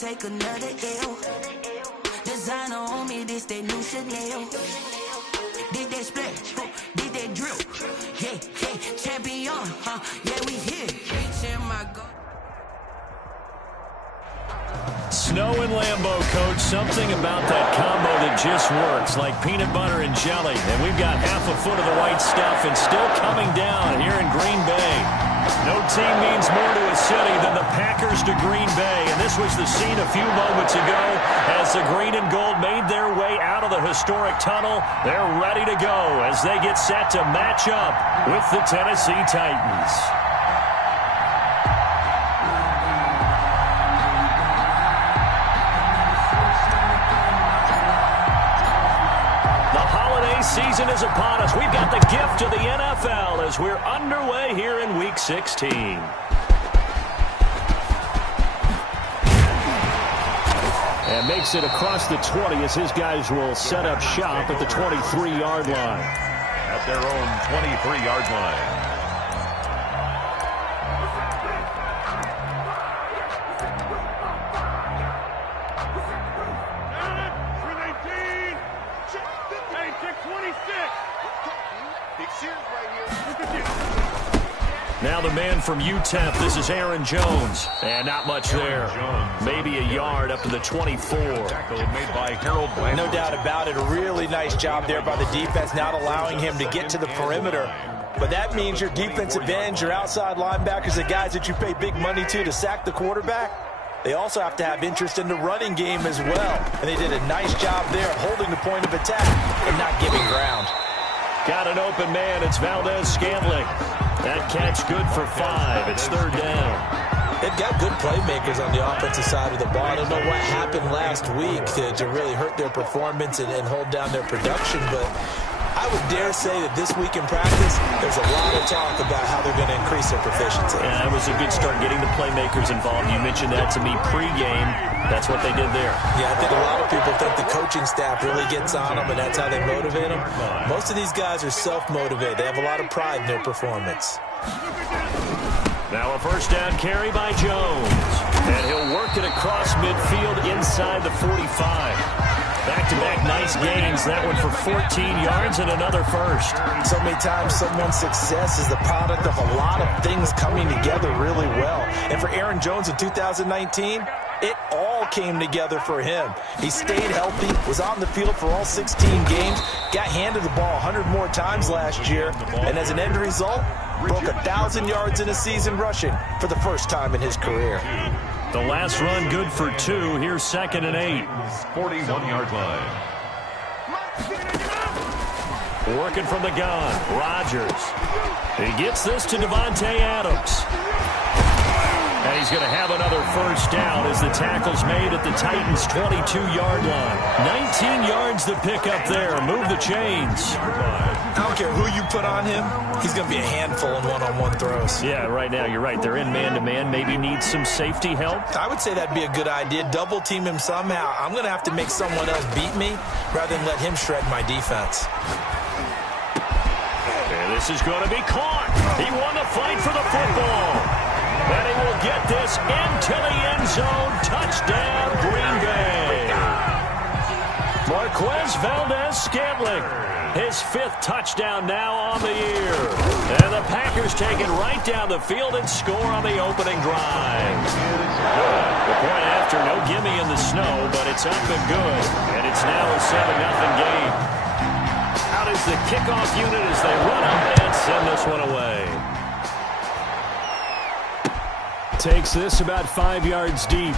take another L. Designer on me, this that new Chanel. Did that splash, did that drill. Yeah, yeah, champion, yeah, we here. Reaching my goal. Snow and Lambeau, Coach. Something about that combo that just works, like peanut butter and jelly. And we've got half a foot of the right stuff and still coming down here in Green Bay. No team means more to a city than the Packers to Green Bay. And this was the scene a few moments ago as the green and gold made their way out of the historic tunnel. They're ready to go as they get set to match up with the Tennessee Titans. Season is upon us. We've got the gift of the NFL as we're underway here in Week 16. And makes it across the 20 as his guys will set up shop at the 23-yard line. At their own 23-yard line. Now the man from UTEP, this is Aaron Jones. And not much there. Maybe a yard up to the 24. Made by Harold Blanchard. No doubt about it. A really nice job there by the defense, not allowing him to get to the perimeter. But that means your defensive ends, your outside linebackers, the guys that you pay big money to sack the quarterback, they also have to have interest in the running game as well. And they did a nice job there holding the point of attack and not giving ground. Got an open man. It's Valdez-Scantling. That catch good for 5. It's third down. They've got good playmakers on the offensive side of the ball. I don't know what happened last week to really hurt their performance and hold down their production, but I would dare say that this week in practice, there's a lot of talk about how they're going to increase their proficiency. Yeah, that was a good start getting the playmakers involved. You mentioned that to me pregame. That's what they did there. Yeah, I think a lot of people think the coaching staff really gets on them, and that's how they motivate them. Most of these guys are self-motivated. They have a lot of pride in their performance. Now a first down carry by Jones. And he'll work it across midfield inside the 45. Back-to-back nice gains. That one for 14 yards and another first. So many times someone's success is the product of a lot of things coming together really well. And for Aaron Jones in 2019, it all came together for him. He stayed healthy, was on the field for all 16 games, got handed the ball 100 more times last year, and as an end result, broke 1,000 yards in a season rushing for the first time in his career. The last run good for 2. Here's 2nd and 8. 41-yard line. Working from the gun. Rodgers. He gets this to Devontae Adams. And he's going to have another first down as the tackle's made at the Titans' 22-yard line. 19 yards to pick up there. Move the chains. I don't care who you put on him. He's going to be a handful in one-on-one throws. Yeah, right now you're right. They're in man-to-man. Maybe needs some safety help. I would say that'd be a good idea. Double team him somehow. I'm going to have to make someone else beat me rather than let him shred my defense. And this is going to be caught. He won the fight for the football. And he will get this into the end zone. Touchdown, Green Bay. Marquez Valdez-Scantling. His 5th touchdown now on the year. And the Packers take it right down the field and score on the opening drive. The point after, no gimme in the snow, but it's up and good. And it's now a 7-0 game. Out is the kickoff unit as they run up and send this one away. Takes this about 5 yards deep.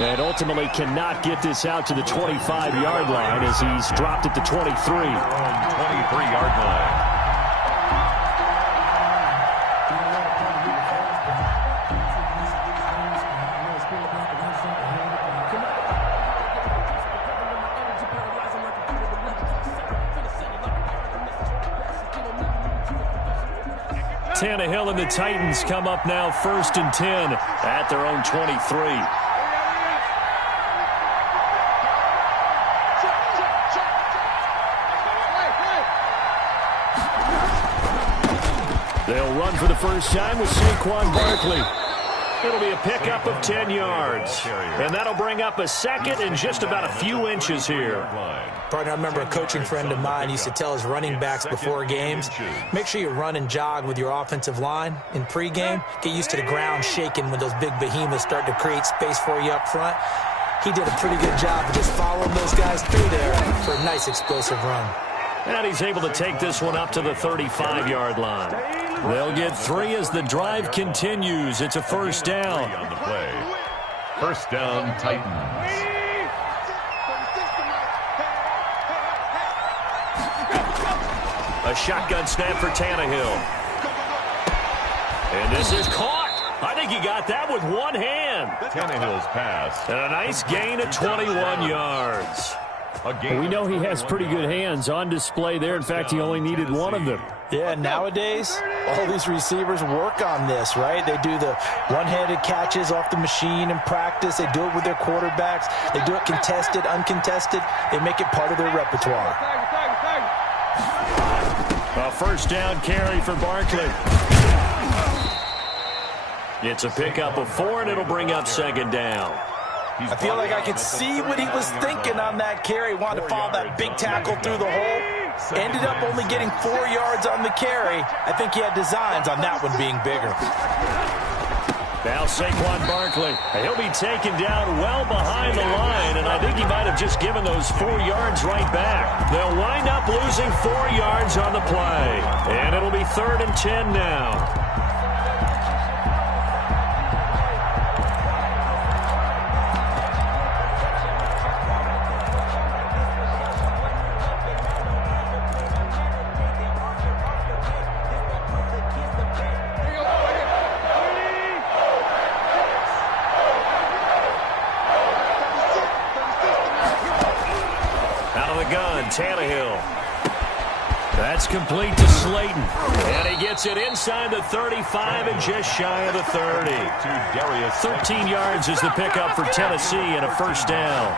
And ultimately cannot get this out to the 25-yard line as he's dropped at the 23. 23-yard line. Tannehill and the Titans come up now 1st and 10 at their own 23. They'll run for the first time with Saquon Barkley. It'll be a pickup of 10 yards. And that'll bring up a second and just about a few inches here. Partner, I remember a coaching friend of mine used to tell his running backs before games, make sure you run and jog with your offensive line in pregame. Get used to the ground shaking when those big behemoths start to create space for you up front. He did a pretty good job of just following those guys through there for a nice explosive run. And he's able to take this one up to the 35-yard line. They'll get 3 as the drive continues. It's a first down. On the play. First down, Titans. A shotgun snap for Tannehill. And this is caught. I think he got that with one hand. Tannehill's pass. And a nice gain of 21 yards. We know he has pretty good hands on display there. In fact, he only needed one of them. Yeah, nowadays, all these receivers work on this, right? They do the one-handed catches off the machine in practice. They do it with their quarterbacks. They do it contested, uncontested. They make it part of their repertoire. A first down carry for Barkley. It's a pickup of 4, and it'll bring up second down. I feel like I could see what he was thinking on that carry. Wanted to follow that big tackle through the hole. Ended up only getting 4 yards on the carry. I think he had designs on that one being bigger. Now Saquon Barkley. He'll be taken down well behind the line, and I think he might have just given those 4 yards right back. They'll wind up losing 4 yards on the play, and it'll be 3rd and 10 now. Tannehill. That's complete to Slayton. And he gets it inside the 35 and just shy of the 30. 13 yards is the pickup for Tennessee and a first down.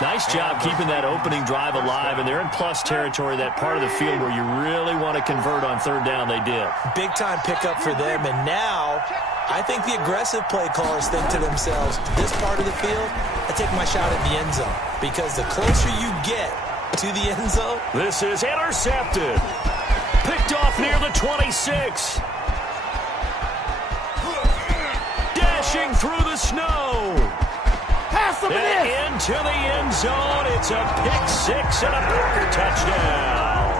Nice job keeping that opening drive alive, and they're in plus territory, that part of the field where you really want to convert on 3rd down. They did. Big-time pickup for them, and now I think the aggressive play callers think to themselves, this part of the field, I take my shot at the end zone, because the closer you get to the end zone. This is intercepted. Picked off near the 26. Dashing through the snow. And into the end zone. It's a pick 6 and a Packer touchdown.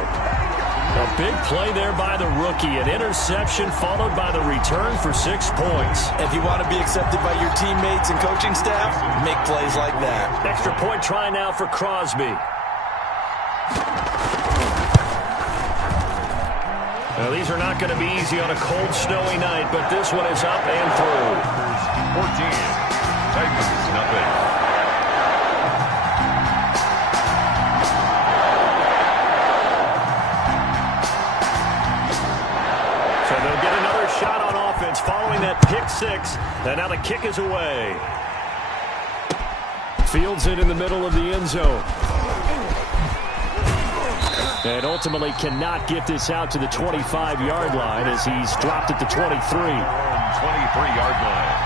A big play there by the rookie. An interception followed by the return for 6 points. If you want to be accepted by your teammates and coaching staff, make plays like that. Extra point try now for Crosby. Now, these are not going to be easy on a cold, snowy night, but this one is up and through. 14. Titans, nothing. So they'll get another shot on offense following that pick 6, and now the kick is away. Fields it in the middle of the end zone. And ultimately cannot get this out to the 25-yard line as he's dropped at the 23. 23-yard line.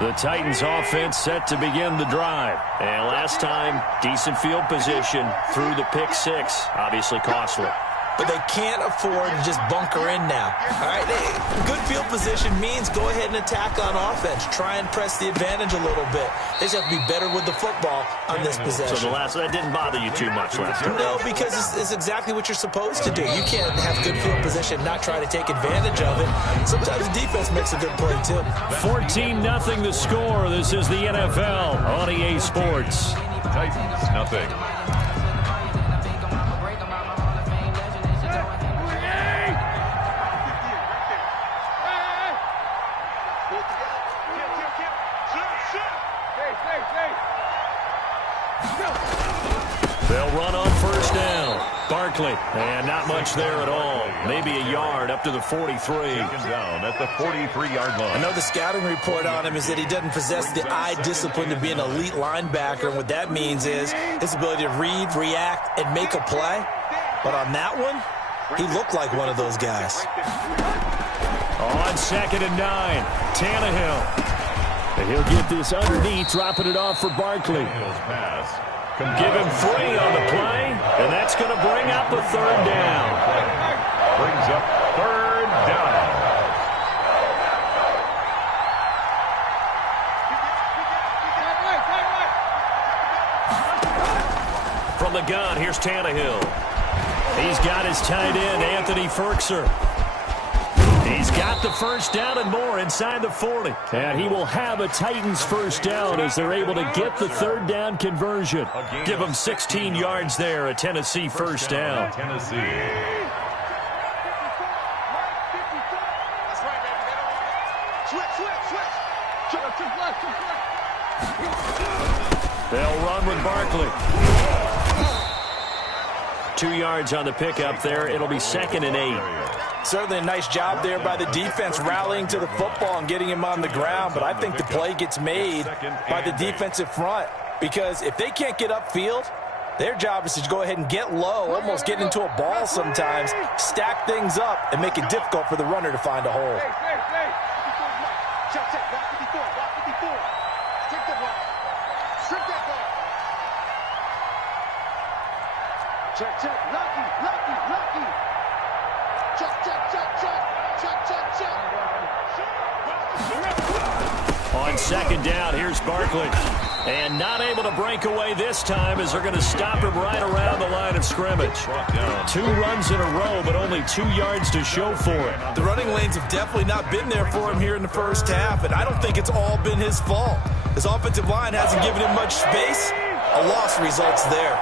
The Titans offense set to begin the drive. And last time, decent field position through the pick 6. Obviously costly. But they can't afford to just bunker in now. All right, good field position means go ahead and attack on offense. Try and press the advantage a little bit. They just have to be better with the football on this possession. So that didn't bother you too much last time? No, because it's exactly what you're supposed to do. You can't have good field position and not try to take advantage of it. Sometimes defense makes a good play, too. 14-0 the score. This is the NFL on EA Sports. Titans, nothing. They'll run on first down. Barkley, and not much there at all. Maybe a yard up to the 43. Taken down at the 43-yard line. I know the scouting report on him is that he doesn't possess the eye discipline to be an elite linebacker, and what that means is his ability to read, react, and make a play. But on that one, He looked like one of those guys. On 2nd and 9, Tannehill. And he'll get this underneath, dropping it off for Barkley. Give him 3 on the play, and that's going to bring up a 3rd down. Brings up 3rd down. From the gun, here's Tannehill. He's got his tight end, Anthony Firkser. He's got the 1st down and more inside the 40. And he will have a Titans 1st down as they're able to get the 3rd down conversion. Give him 16 yards there, a Tennessee 1st down. Tennessee. They'll run with Barkley. 2 yards on the pickup there. It'll be 2nd and 8. Certainly a nice job there by the defense rallying to the football and getting him on the ground, but I think the play gets made by the defensive front because if they can't get upfield, their job is to go ahead and get low, almost get into a ball sometimes, stack things up, and make it difficult for the runner to find a hole. Check, lucky. Check. On 2nd down, here's Barkley. And not able to break away this time as they're going to stop him right around the line of scrimmage. 2 runs in a row, but only 2 yards to show for it. The running lanes have definitely not been there for him here in the 1st half, and I don't think it's all been his fault. His offensive line hasn't given him much space. A loss results there.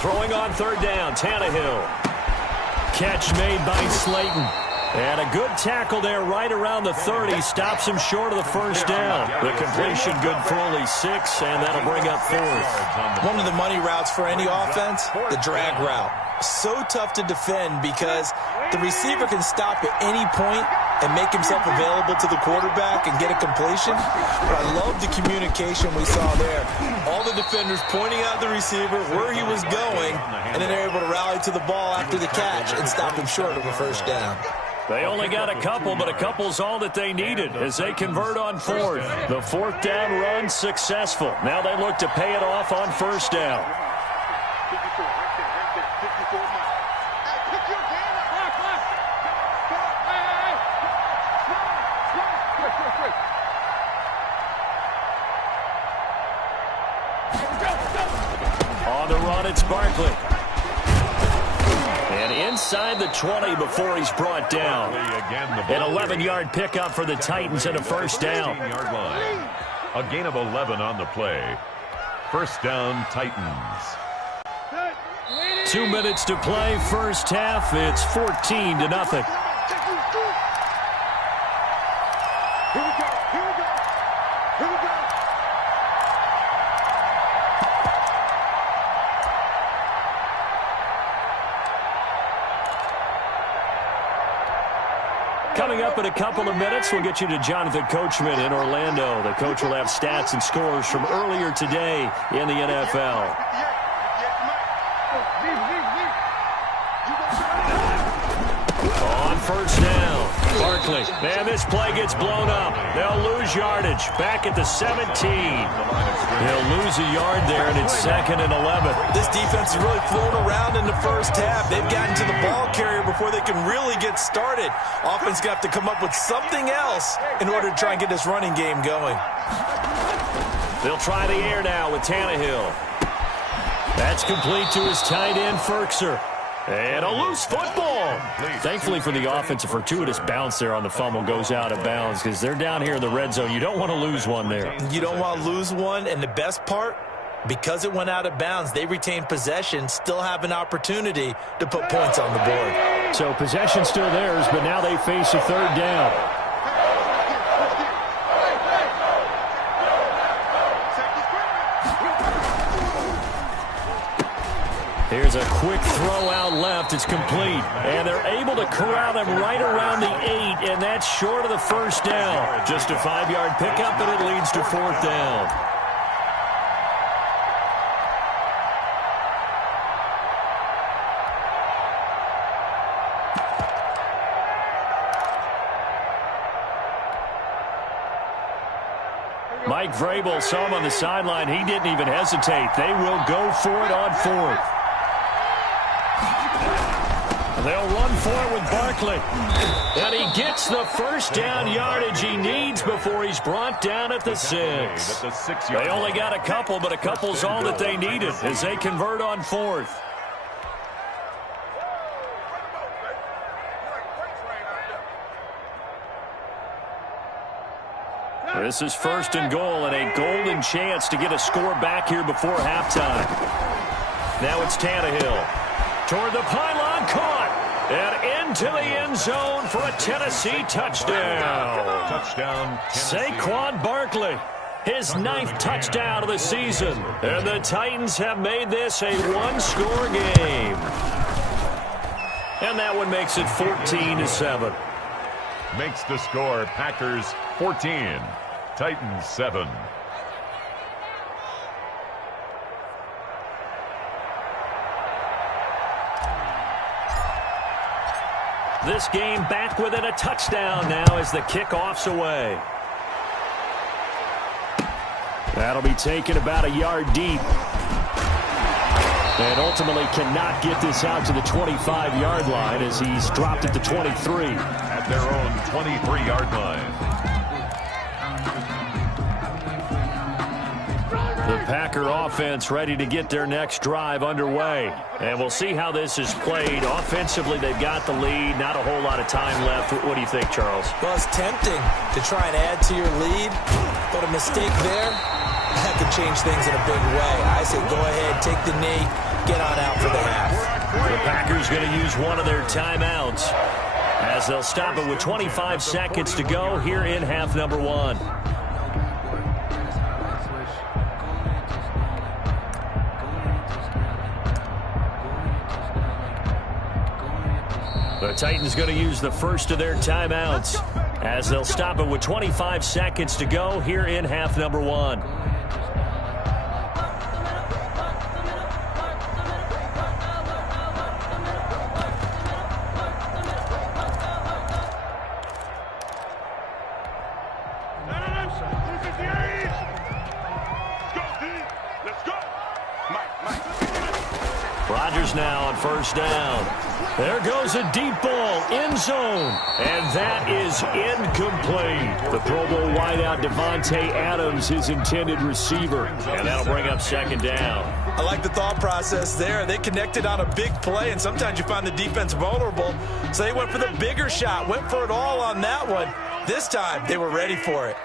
Throwing on 3rd down, Tannehill. Catch made by Slayton. And a good tackle there right around the 30. Stops him short of the 1st down. The completion good for only 6, and that'll bring up 4th. One of the money routes for any offense, the drag route. So tough to defend because the receiver can stop at any point and make himself available to the quarterback and get a completion. But I love the communication we saw there. All the defenders pointing out the receiver, where he was going, and then they're able to rally to the ball after the catch and stop him short of a 1st down. They only got a couple, but a couple's all that they needed as they convert on 4th. The 4th down run successful. Now they look to pay it off on 1st down. On the run, it's Barkley. And inside the 20 before he's brought down. An 11-yard pickup for the Titans and a 1st down. A gain of 11 on the play. 1st down, Titans. 2 minutes to play, 1st half. It's 14-0. Coming up in a couple of minutes, we'll get you to Jonathan Coachman in Orlando. The coach will have stats and scores from earlier today in the NFL. On 1st down, Barkley. And this play gets blown up. They'll lose yardage. Back at the 17. They'll lose a yard there, and it's 2nd and 11. This defense is really flown around in the 1st half. They've gotten to the ball carrier before they can really get started. Offense going to have to come up with something else in order to try and get this running game going. They'll try the air now with Tannehill. That's complete to his tight end, Firkser. And a loose football. Thankfully for the offense, a fortuitous bounce there on the fumble goes out of bounds because they're down here in the red zone. You don't want to lose one there. You don't want to lose one, and the best part, because it went out of bounds, they retain possession, still have an opportunity to put points on the board. So possession still theirs, but now they face a 3rd down. As a quick throw out left, it's complete. And they're able to corral him right around the 8, and that's short of the first down. Just a 5-yard pickup, and it leads to 4th down. Mike Vrabel saw him on the sideline. He didn't even hesitate. They will go for it on 4th. They'll run for it with Barkley. And he gets the first down yardage he needs before he's brought down at the 6. They only got a couple, but a couple's all that they needed as they convert on 4th. This is 1st and goal and a golden chance to get a score back here before halftime. Now it's Tannehill. Toward the pylon, caught. And into the end zone for a Tennessee touchdown. Touchdown, Tennessee. Saquon Barkley, his 9th touchdown of the season. And the Titans have made this a one-score game. And that one makes it 14-7. Makes the score Packers 14, Titans 7. This game back within a touchdown now as the kickoff's away. That'll be taken about a yard deep. And ultimately cannot get this out to the 25-yard line as he's dropped at the 23. At their own 23-yard line. The Packer offense ready to get their next drive underway. And we'll see how this is played. Offensively, they've got the lead. Not a whole lot of time left. What do you think, Charles? Well, it's tempting to try and add to your lead, but a mistake there, that could change things in a big way. I say go ahead, take the knee, get on out for the half. The Packers going to use one of their timeouts as they'll stop it with 25 seconds to go here in half number 1. The Titans going to use the first of their timeouts as they'll stop it with 25 seconds to go here in half number 1. Rodgers now on first down. There goes a deep ball, end zone, and that is incomplete. The Pro Bowl wideout Devontae Adams, his intended receiver, and that'll bring up second down. I like the thought process there. They connected on a big play, and sometimes you find the defense vulnerable, so they went for the bigger shot, went for it all on that one. This time, they were ready for it.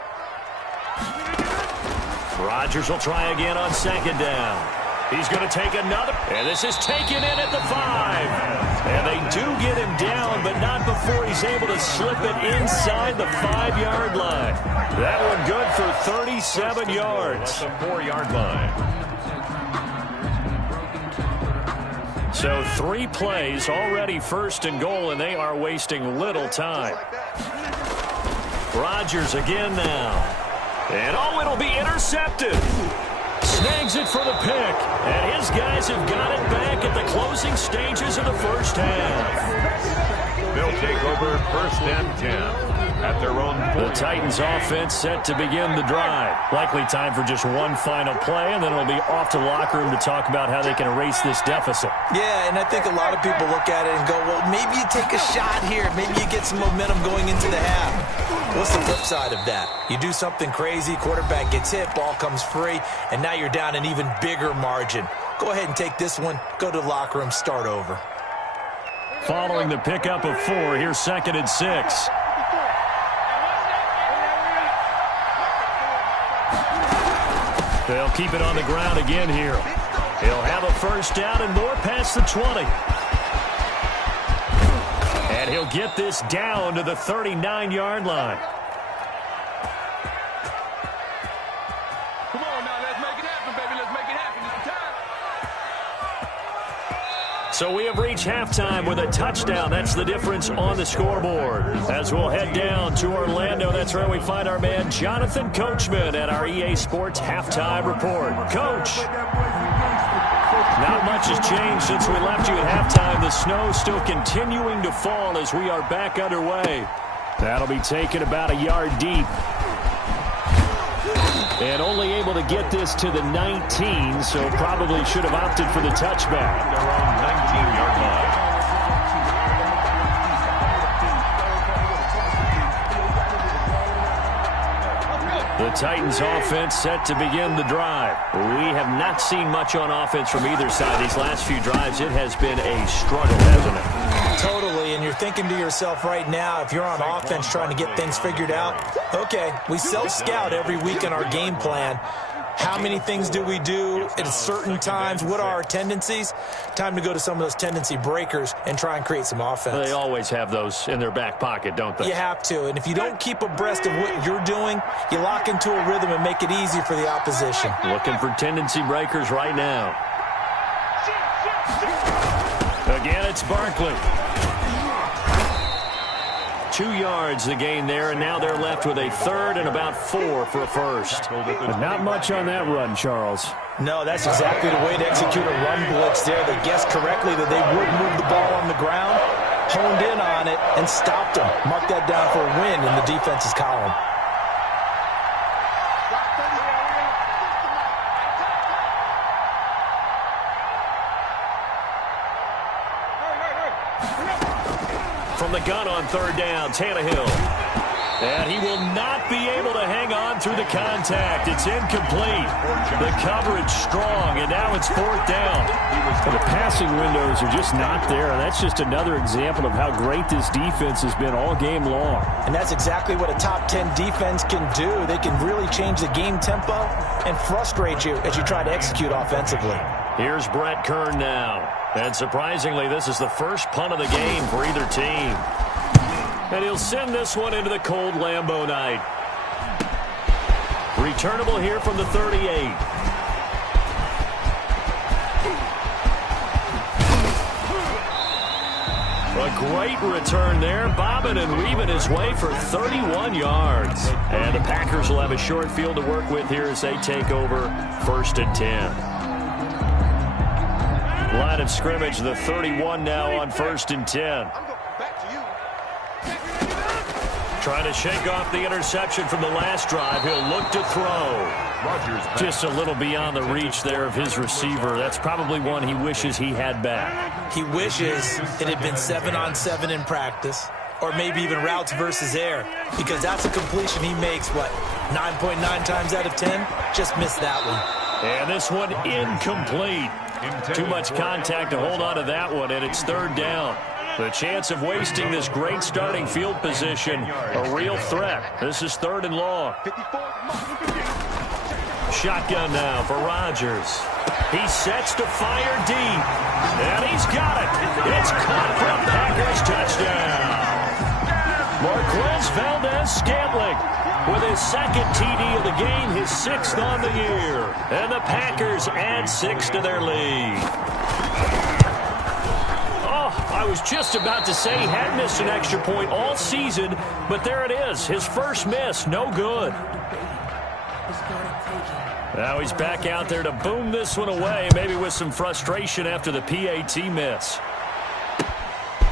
Rodgers will try again on second down. He's going to take another, and this is taken in at the 5. And they do get him down, but not before he's able to slip it inside the 5-yard line. That one good for 37 yards. At the 4-yard line. So 3 plays already first and goal, and they are wasting little time. Rodgers again now. And oh, it'll be intercepted. Snags it for the pick, and his guys have got it back at the closing stages of the first half. They'll take over 1st and 10 at their own 4. The Titans offense set to begin the drive. Likely time for just one final play, and then it'll be off to the locker room to talk about how they can erase this deficit. Yeah, and I think a lot of people look at it and go, well, maybe you take a shot here. Maybe you get some momentum going into the half. What's the flip side of that? You do something crazy, quarterback gets hit, ball comes free, and now you're down an even bigger margin. Go ahead and take this one, go to the locker room, start over. Following the pickup of 4, here's 2nd and 6. They'll keep it on the ground again here. He'll have a first down and more past the 20. And he'll get this down to the 39-yard line. Come on now, let's make it happen, baby. Let's make it happen. It's time. So we have reached halftime with a touchdown. That's the difference on the scoreboard. As we'll head down to Orlando, that's where we find our man Jonathan Coachman at our EA Sports Halftime Report. Coach, not much has changed since we left you at halftime. The snow still continuing to fall as we are back underway. That'll be taken about a yard deep. And only able to get this to the 19, so probably should have opted for the touchback. Their own 19-yard line. The Titans offense set to begin the drive. We have not seen much on offense from either side. These last few drives, it has been a struggle, hasn't it? Totally, and you're thinking to yourself right now, if you're on offense trying to get things figured out, okay, we self-scout every week in our game plan. How many things do we do at certain times? What are our tendencies? Time to go to some of those tendency breakers and try and create some offense. They always have those in their back pocket, don't they? You have to, and if you don't keep abreast of what you're doing, you lock into a rhythm and make it easy for the opposition. Looking for tendency breakers right now. Again, it's Barkley. 2 yards the gain there, and now they're left with a third and about 4 for a first. But not much on that run, Charles. No, that's exactly the way to execute a run blitz there. They guessed correctly that they would move the ball on the ground, honed in on it, and stopped them. Mark that down for a win in the defense's column. From the gun on third down, Tannehill. And he will not be able to hang on through the contact. It's incomplete. The coverage strong, and now it's fourth down. The passing windows are just not there. That's just another example of how great this defense has been all game long. And that's exactly what a top 10 defense can do. They can really change the game tempo and frustrate you as you try to execute offensively. Here's Brett Kern now. And surprisingly, this is the first punt of the game for either team. And he'll send this one into the cold Lambeau night. Returnable here from the 38. A great return there, bobbing and weaving his way for 31 yards. And the Packers will have a short field to work with here as they take over 1st and 10. Line of scrimmage, the 31 now on 1st and 10. Trying to shake off the interception from the last drive. He'll look to throw. Just a little beyond the reach there of his receiver. That's probably one he wishes he had back. He wishes it had been 7-on-7 in practice, or maybe even routes versus air, because that's a completion he makes, what, 9.9 times out of 10? Just missed that one. And this one incomplete. Too much contact to hold on to that one, and it's third down. The chance of wasting this great starting field position, a real threat. This is 3rd and long. Shotgun now for Rodgers. He sets to fire deep, and he's got it. It's caught for a Packers touchdown. Marquez Valdez-Scantling with his 2nd TD of the game, his 6th on the year. And the Packers add 6 to their lead. Oh, I was just about to say he had missed an extra point all season, but there it is, his first miss, no good. Now he's back out there to boom this one away, maybe with some frustration after the PAT miss.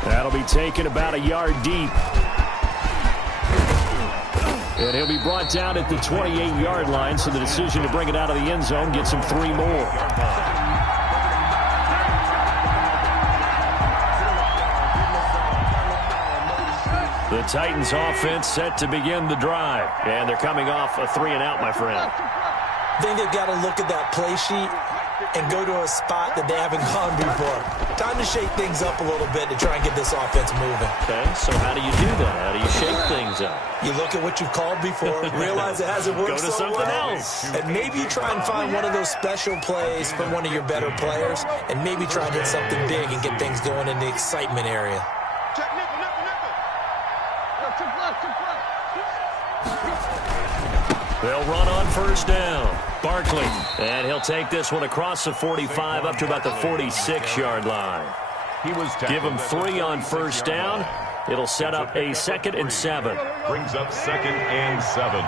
That'll be taken about a yard deep. And he'll be brought down at the 28-yard line, so the decision to bring it out of the end zone gets him 3 more. The Titans offense set to begin the drive. And they're coming off a 3-and-out, my friend. I think they've got to look at that play sheet and go to a spot that they haven't gone before. Time to shake things up a little bit to try and get this offense moving. Okay, so how do you do that? How do you shake things up? You look at what you've called before, realize it hasn't worked Go to so something well, else. and maybe you try and find one of those special plays from one of your better players, and maybe try and hit something big and get things going in the excitement area. Check nickel, nickel, nickel. Yo, check left, check left. They'll run on 1st down. Barkley, and he'll take this one across the 45 up to about the 46-yard line. He was Give him 3 on first down. It'll set up a 2nd and 7. Brings up 2nd and 7.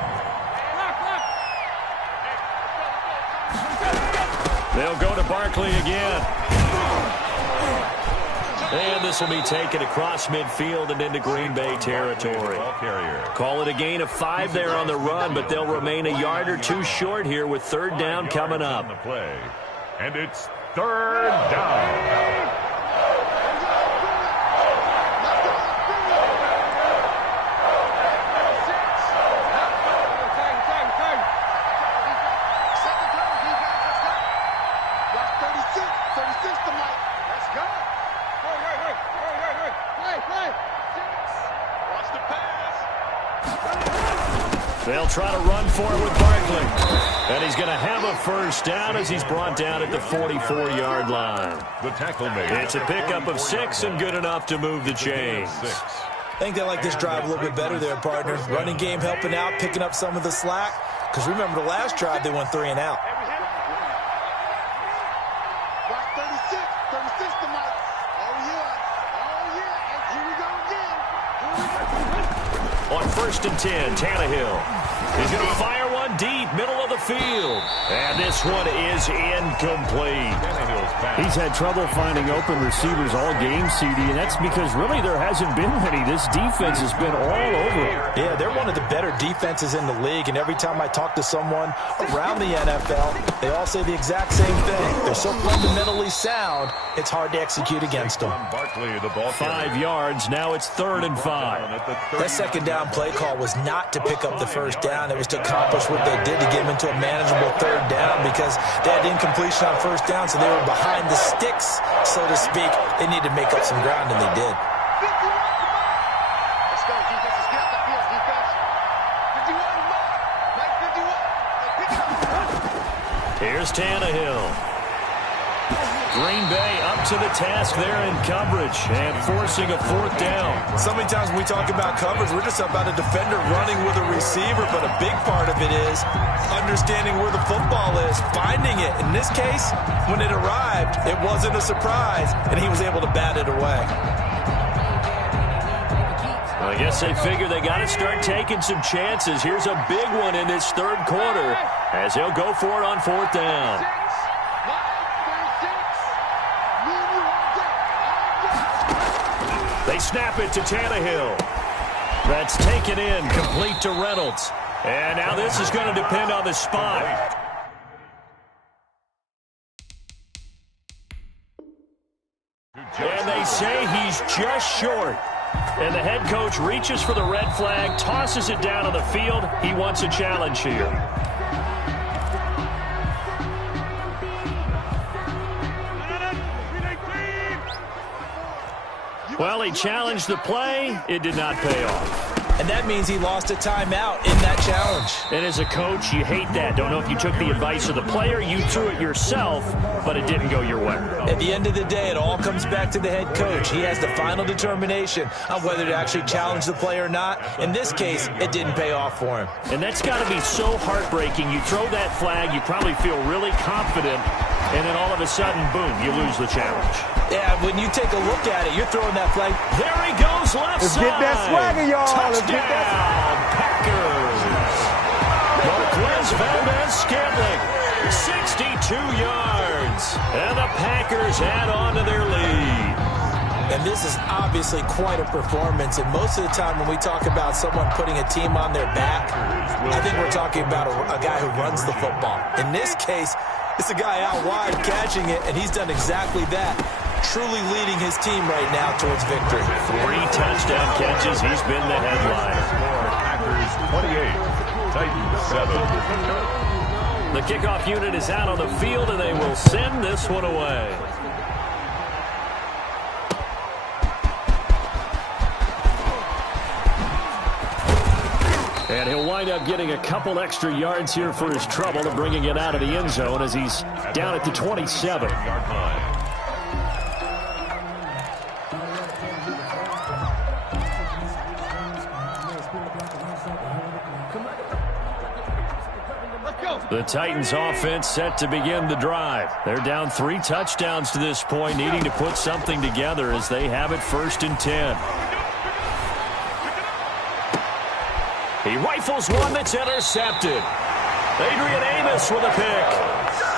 They'll go to Barkley again. And this will be taken across midfield and into Green Bay territory. Call it a gain of 5 there on the run, but they'll remain a yard or 2 short here with 3rd down coming up. And it's 3rd down. They'll try to run for it with Barkley. And he's going to have a 1st down as he's brought down at the 44-yard line. The tackle made. It's a pickup of 6 and good enough to move the chains. I think they like this drive a little bit better there, partner. Running game helping out, picking up some of the slack. Because remember, the last drive, they went 3 and out. On 1st and 10, Tannehill. He's going to fire one deep, middle of the field. And this one is incomplete. He's had trouble finding open receivers all game, CD, and that's because really there hasn't been many. This defense has been all over him. Yeah, they're one of the better defenses in the league, and every time I talk to someone around the NFL, they all say the exact same thing. They're so fundamentally sound, it's hard to execute against them. 5 yards, now it's 3rd and 5. That 2nd down play call was not to pick up the 1st down. It was to accomplish what they did to get them into a manageable 3rd down because they had incompletion on 1st down, so they were behind the sticks, so to speak. They needed to make up some ground, and they did. Let's go, defense. Let's get off the field, defense. 51, Mike 51. Here's Tannehill. Green Bay up to the task there in coverage and forcing a 4th down. So many times when we talk about coverage, we're just about a defender running with a receiver, but a big part of it is understanding where the football is, finding it. In this case, when it arrived, it wasn't a surprise, and he was able to bat it away. I guess they figure they got to start taking some chances. Here's a big one in this 3rd quarter as they'll go for it on 4th down. They snap it to Tannehill. That's taken in, complete to Reynolds. And now this is going to depend on the spot. And they say he's just short. And the head coach reaches for the red flag, tosses it down on the field. He wants a challenge here. Well, he challenged the play. It did not pay off. And that means he lost a timeout in that challenge. And as a coach, you hate that. Don't know if you took the advice of the player. You threw it yourself, but it didn't go your way. At the end of the day, it all comes back to the head coach. He has the final determination on whether to actually challenge the play or not. In this case, it didn't pay off for him. And that's got to be so heartbreaking. You throw that flag, you probably feel really confident, and then all of a sudden, boom, you lose the challenge. Yeah, when you take a look at it, you're throwing that flag. There he goes, left Let's side. get that swagger, y'all. Let's Touchdown, get that. Packers. Marquez Valdez-Scantling, 62 yards. And the Packers add on to their lead. And this is obviously quite a performance. And most of the time when we talk about someone putting a team on their back, I think we're talking about a guy who runs the football. In this case, it's a guy out wide catching it, and he's done exactly that. Truly leading his team right now towards victory. 3 touchdown catches. He's been the headliner. Packers 28, Titans 7. The kickoff unit is out on the field, and they will send this one away. And he'll wind up getting a couple extra yards here for his trouble and bringing it out of the end zone as he's down at the 27. Let's go. The Titans offense set to begin the drive. They're down 3 touchdowns to this point, needing to put something together as they have it 1st and 10. He rifles one that's intercepted. Adrian Amos with a pick.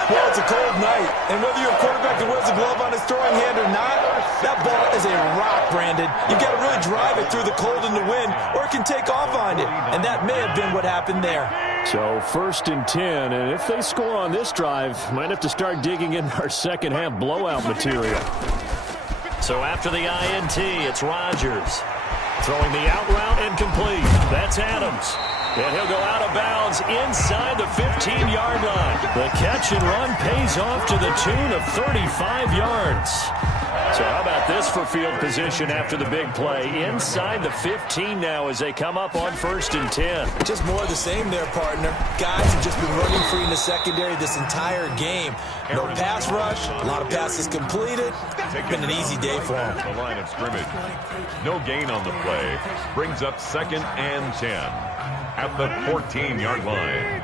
Well, it's a cold night, and whether you're a quarterback that wears a glove on his throwing hand or not, that ball is a rock, Brandon. You've got to really drive it through the cold and the wind, or it can take off on you, and that may have been what happened there. So 1st and 10, and if they score on this drive, might have to start digging in our second half blowout material. So after the INT, it's Rodgers. Throwing the out route incomplete. That's Adams. And he'll go out of bounds inside the 15-yard line. The catch and run pays off to the tune of 35 yards. So how about this for field position after the big play? Inside the 15 now as they come up on 1st and 10. Just more of the same there, partner. Guys have just been running free in the secondary this entire game. No pass rush, a lot of passes completed. Been an easy day for them. The line of scrimmage. No gain on the play. Brings up 2nd and 10 at the 14-yard line.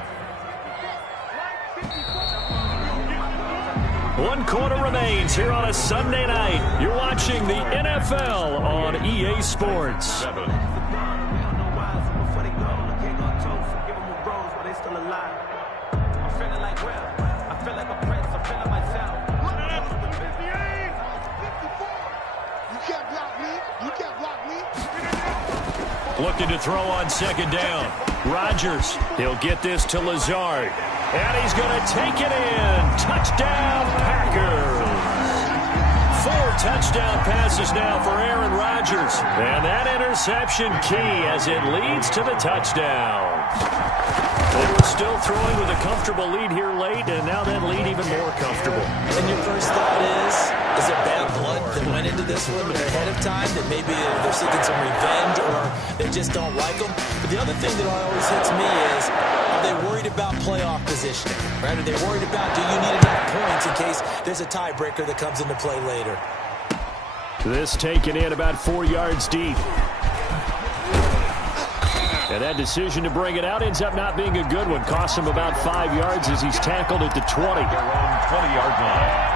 1 quarter remains here on a Sunday night. You're watching the NFL on EA Sports. 7. Looking to throw on 2nd down. Rodgers, he'll get this to Lazard. And he's going to take it in. Touchdown, Packers. 4 touchdown passes now for Aaron Rodgers. And that interception key as it leads to the touchdown. They were still throwing with a comfortable lead here late, and now that lead even more comfortable. And your first thought is there bad blood that went into this one ahead of time, that maybe they're seeking some revenge or they just don't like them? But the other thing that always hits me is, are they worried about playoff positioning? Right? Are they worried about, do you need enough points in case there's a tiebreaker that comes into play later? This taken in about 4 yards deep. And that decision to bring it out ends up not being a good one. Costs him about 5 yards as he's tackled at the 20. Their own 20-yard line.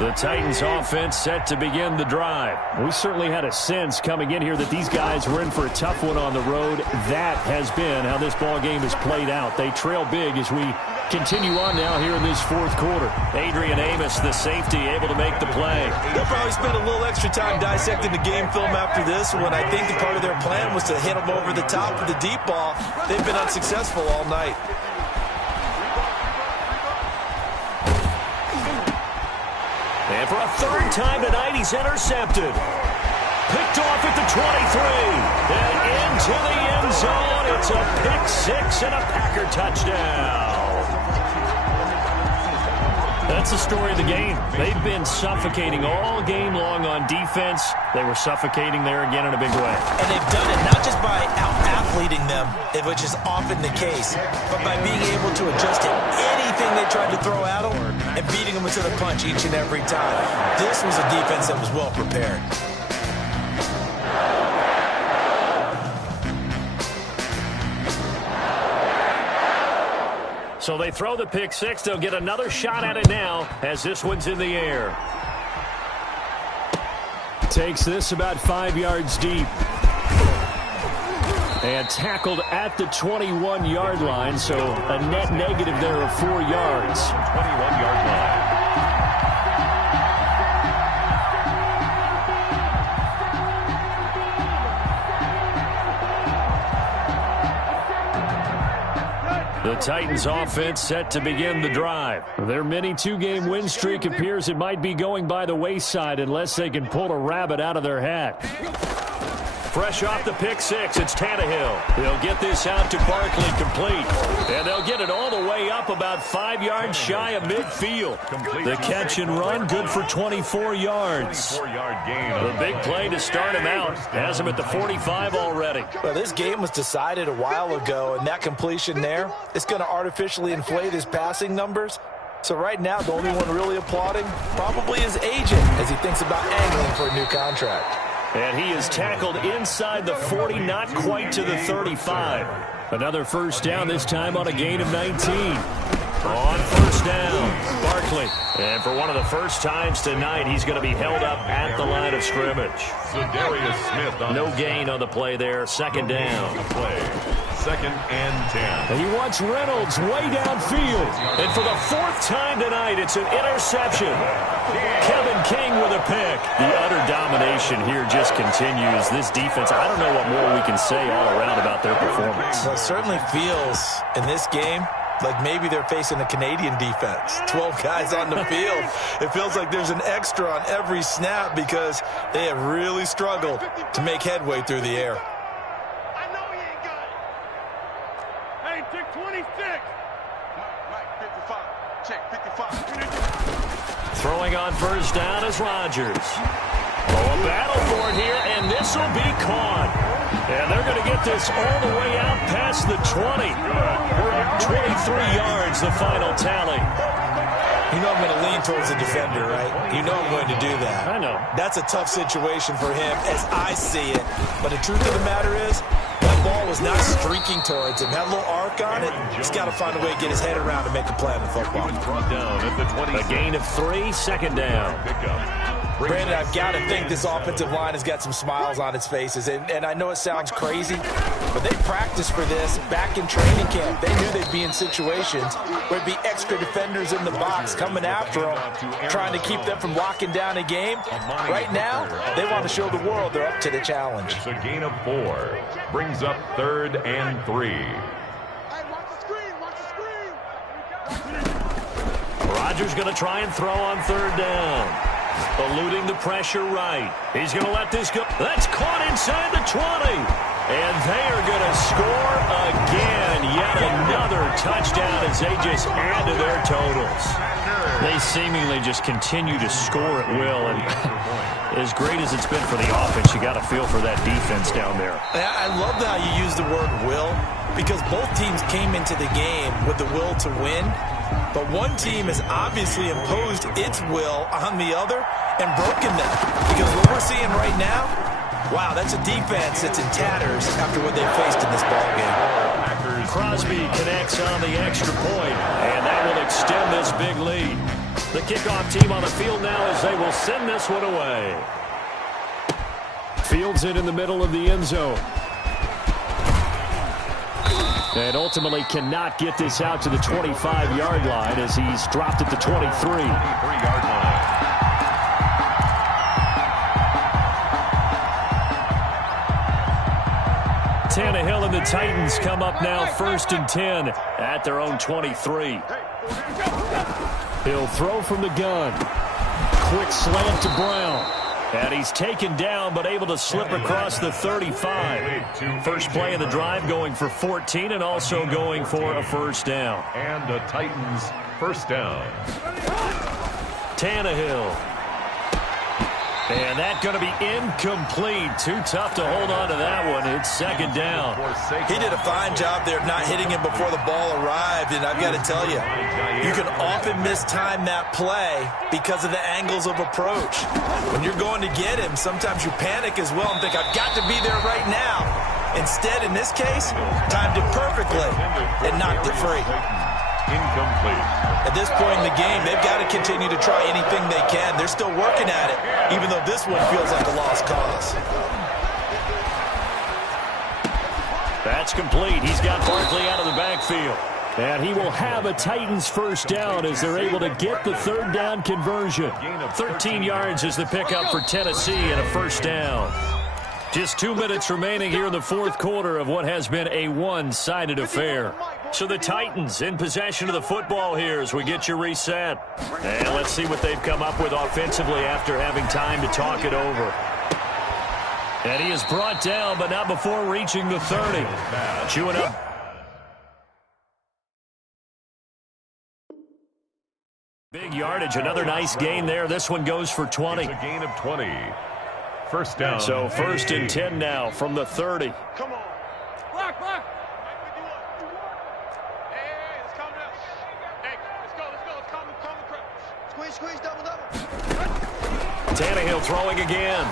The Titans offense set to begin the drive. We certainly had a sense coming in here that these guys were in for a tough one on the road. That has been how this ball game has played out. They trail big as we continue on now here in this 4th quarter. Adrian Amos, the safety, able to make the play. They'll probably spend a little extra time dissecting the game film after this one. I think that part of their plan was to hit them over the top with the deep ball. They've been unsuccessful all night. And for a 3rd time tonight, he's intercepted. Picked off at the 23. And into the end zone. It's a pick 6 and a Packer touchdown. That's the story of the game. They've been suffocating all game long on defense. They were suffocating there again in a big way. And they've done it not just by out-athleting them, which is often the case, but by being able to adjust to anything they tried to throw at them and beating them into the punch each and every time. This was a defense that was well prepared. So they throw the pick 6. They'll get another shot at it now as this one's in the air. Takes this about 5 yards deep. And tackled at the 21-yard line, so a net negative there of 4 yards. 21-yard line. The Titans offense set to begin the drive. Their mini 2-game win streak appears it might be going by the wayside unless they can pull a rabbit out of their hat. Fresh off the pick 6, it's Tannehill. They'll get this out to Barkley complete. And they'll get it all the way up about 5 yards shy of midfield. The catch and run good for 24 yards. 24-yard gain. The big play to start him out has him at the 45 already. Well, this game was decided a while ago, and that completion there is going to artificially inflate his passing numbers. So right now, the only one really applauding probably his agent as he thinks about angling for a new contract. And he is tackled inside the 40, not quite to the 35. Another first down, this time on a gain of 19. On first down, Barkley. And for one of the first times tonight, he's going to be held up at the line of scrimmage. Darius Smith on no gain on the play there. Second down. Second and 10. And he wants Reynolds way downfield. And for the fourth time tonight, it's an interception. Kevin King with a pick. The utter domination here just continues. This defense, I don't know what more we can say all around about their performance. Well, it certainly feels in this game like maybe they're facing a Canadian defense. 12 guys on the field. It feels like there's an extra on every snap because they have really struggled to make headway through the air. I know he ain't got it. Hey, check 26. Right, 55. Check 55. Throwing on first down is Rodgers. Oh, a battle for it here, and this will be caught. And they're going to get this all the way out past the 20. 23 yards, the final tally. You know I'm going to lean towards the defender, right? You know I'm going to do that. I know. That's a tough situation for him as I see it. But the truth of the matter is, that ball was not streaking towards him. Had a little arc on it. He's got to find a way to get his head around and make a play on the football. Brought down at the 20. A gain of 3, second down. Brandon, I've got to think this offensive line has got some smiles on its faces. And I know it sounds crazy, but they practiced for this back in training camp. They knew they'd be in situations where there'd be extra defenders in the box coming after them, trying to keep them from locking down a game. Right now, they want to show the world they're up to the challenge. It's a gain of 4. Brings up 3rd and 3. Hey, watch the screen. Watch the screen. Rodgers going to try and throw on third down. Eluding the pressure right. He's going to let this go. That's caught inside the 20. And they are going to score again. Yet another touchdown as they just add to their totals. They seemingly just continue to score at will. And as great as it's been for the offense, you got to feel for that defense down there. I love how you use the word will, because both teams came into the game with the will to win. But one team has obviously imposed its will on the other and broken them. Because what we're seeing right now, wow, that's a defense that's in tatters after what they faced in this ballgame. Crosby connects on the extra point, and that will extend this big lead. The kickoff team on the field now as they will send this one away. Fields it in the middle of the end zone. And ultimately cannot get this out to the 25-yard line as he's dropped at the 23. 23-yard line. Tannehill and the Titans come up now 1st and 10 at their own 23. He'll throw from the gun. Quick slant to Brown. And he's taken down, but able to slip across the 35. First play of the drive going for 14 and also going for a first down. And the Titans first down. Tannehill. And that going to be incomplete. Too tough to hold on to that one. It's second down. He did a fine job there not hitting him before the ball arrived. And I've got to tell you, you can often mistime that play because of the angles of approach. When you're going to get him, sometimes you panic as well and think, I've got to be there right now. Instead, in this case, timed it perfectly and knocked it free. Incomplete. At this point in the game, they've got to continue to try anything they can. They're still working at it, even though this one feels like a lost cause. That's complete. He's got Barkley out of the backfield. And he will have a Titans first down as they're able to get the third down conversion. 13 yards is the pickup for Tennessee and a first down. Just 2 minutes remaining here in the fourth quarter of what has been a one-sided affair. So the Titans in possession of the football here as we get you reset. And let's see what they've come up with offensively after having time to talk it over. And he is brought down, but not before reaching the 30. Chewing up. Big yardage, another nice gain there. This one goes for 20. It's a gain of 20. First down. So 1st and 10 now from the 30. Come on. Block, block. Hey, let's calm down. Hey, let's go. Let's calm the crowd. Squeeze, double. Tannehill throwing again.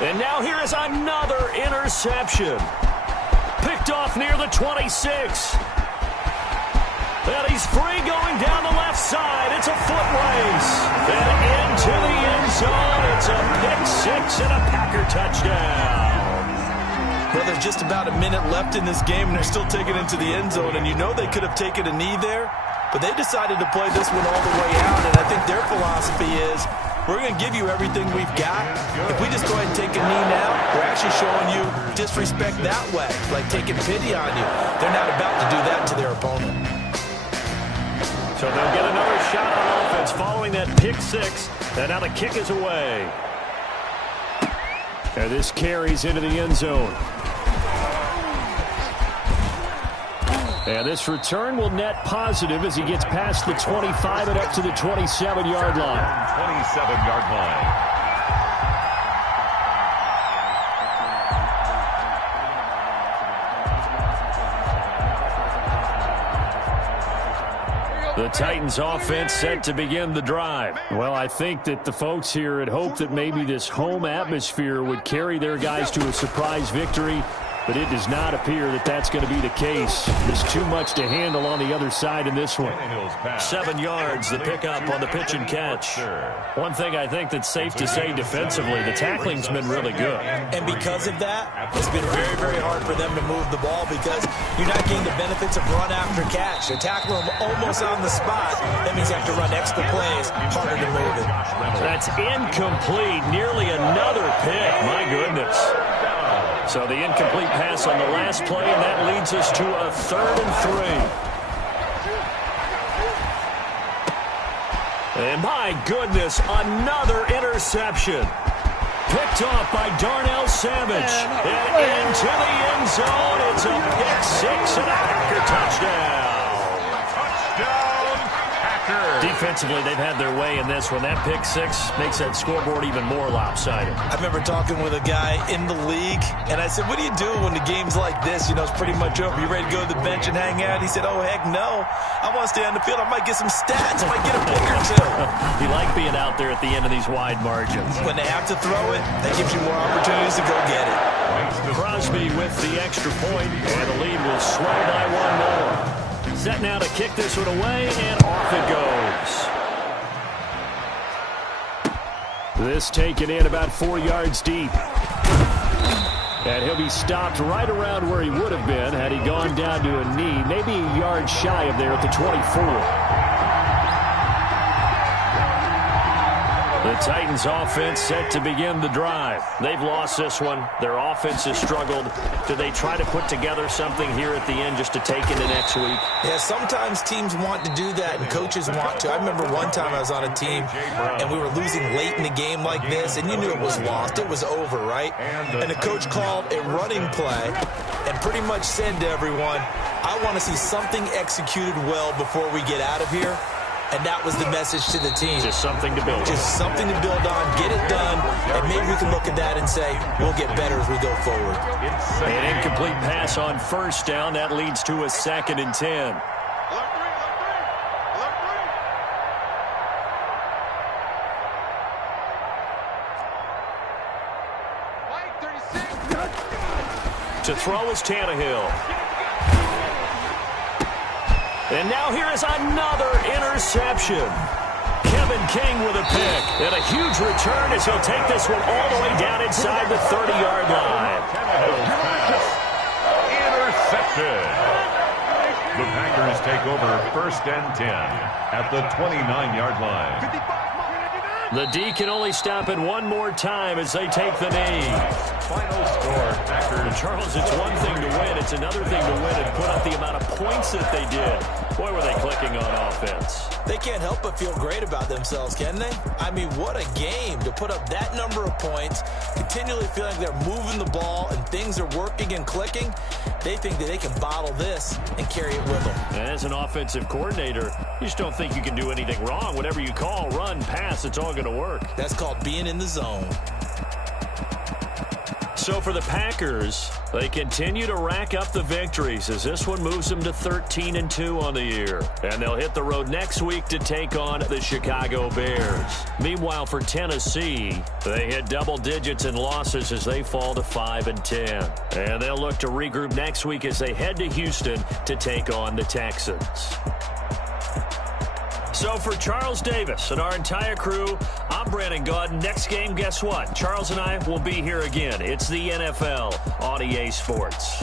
And now here is another interception. Picked off near the 26. And he's free going down the left side. It's a foot race. And into the end zone. It's a pick six and a Packer touchdown. Well, there's just about a minute left in this game, and they're still taking it into the end zone. And you know they could have taken a knee there, but they decided to play this one all the way out. And I think their philosophy is, we're going to give you everything we've got. If we just go ahead and take a knee now, we're actually showing you disrespect that way, like taking pity on you. They're not about to do that to their opponent. So they'll get another shot on offense following that pick six. And now the kick is away. And this carries into the end zone. And this return will net positive as he gets past the 25 and up to the 27-yard line. 27-yard line. The Titans offense set to begin the drive. Well, I think that the folks here had hoped that maybe this home atmosphere would carry their guys to a surprise victory, but it does not appear that that's going to be the case. There's too much to handle on the other side in this one. 7 yards, the pickup on the pitch and catch. One thing I think that's safe to say defensively, the tackling's been really good. And because of that, it's been very, very hard for them to move the ball because you're not getting the benefits of run after catch. They're tackling them almost on the spot. That means you have to run extra plays, harder to move it. That's incomplete. Nearly another pick. My goodness. So the incomplete pass on the last play, and that leads us to a 3rd and 3. And my goodness, another interception. Picked off by Darnell Savage. And into the end zone. It's a pick six and a Packer touchdown. Defensively, they've had their way in this one. That pick six makes that scoreboard even more lopsided. I remember talking with a guy in the league, and I said, what do you do when the game's like this? You know, it's pretty much over. You ready to go to the bench and hang out? He said, oh, heck no. I want to stay on the field. I might get some stats. I might get a pick or two. You like being out there at the end of these wide margins. When they have to throw it, that gives you more opportunities to go get it. Crosby with the extra point, and the lead will swell by one more. Set now to kick this one away, and off it goes. This taken in about 4 yards deep. And he'll be stopped right around where he would have been had he gone down to a knee, maybe a yard shy of there at the 24. The Titans offense set to begin the drive. They've lost this one. Their offense has struggled. Do they try to put together something here at the end just to take into next week? Yeah, sometimes teams want to do that and coaches want to. I remember one time I was on a team and we were losing late in the game like this, and you knew it was lost. It was over, right? And the coach called a running play and pretty much said to everyone, I want to see something executed well before we get out of here. And that was the message to the team. Just something to build on. Just something to build on, get it done, and maybe we can look at that and say, we'll get better as we go forward. An incomplete pass on first down. That leads to a 2nd and 10. To throw is Tannehill. And now here is another interception. Kevin King with a pick. And a huge return as he'll take this one all the way down inside the 30-yard line. Intercepted. The Packers take over 1st and 10 at the 29-yard line. The D can only stop it one more time as they take the knee. Final score, Packers. Charles, it's one thing to win. It's another thing to win and put up the amount of points that they did. Boy, were they clicking on offense. They can't help but feel great about themselves, can they? I mean, what a game to put up that number of points, continually feeling like they're moving the ball and things are working and clicking. They think that they can bottle this and carry it with them. As an offensive coordinator, you just don't think you can do anything wrong. Whatever you call, run, pass, it's all going to work. That's called being in the zone. So for the Packers, they continue to rack up the victories as this one moves them to 13-2 on the year. And they'll hit the road next week to take on the Chicago Bears. Meanwhile, for Tennessee, they hit double digits in losses as they fall to 5-10. And they'll look to regroup next week as they head to Houston to take on the Texans. So for Charles Davis and our entire crew, I'm Brandon Gaudin. Next game, guess what? Charles and I will be here again. It's the NFL on EA Sports.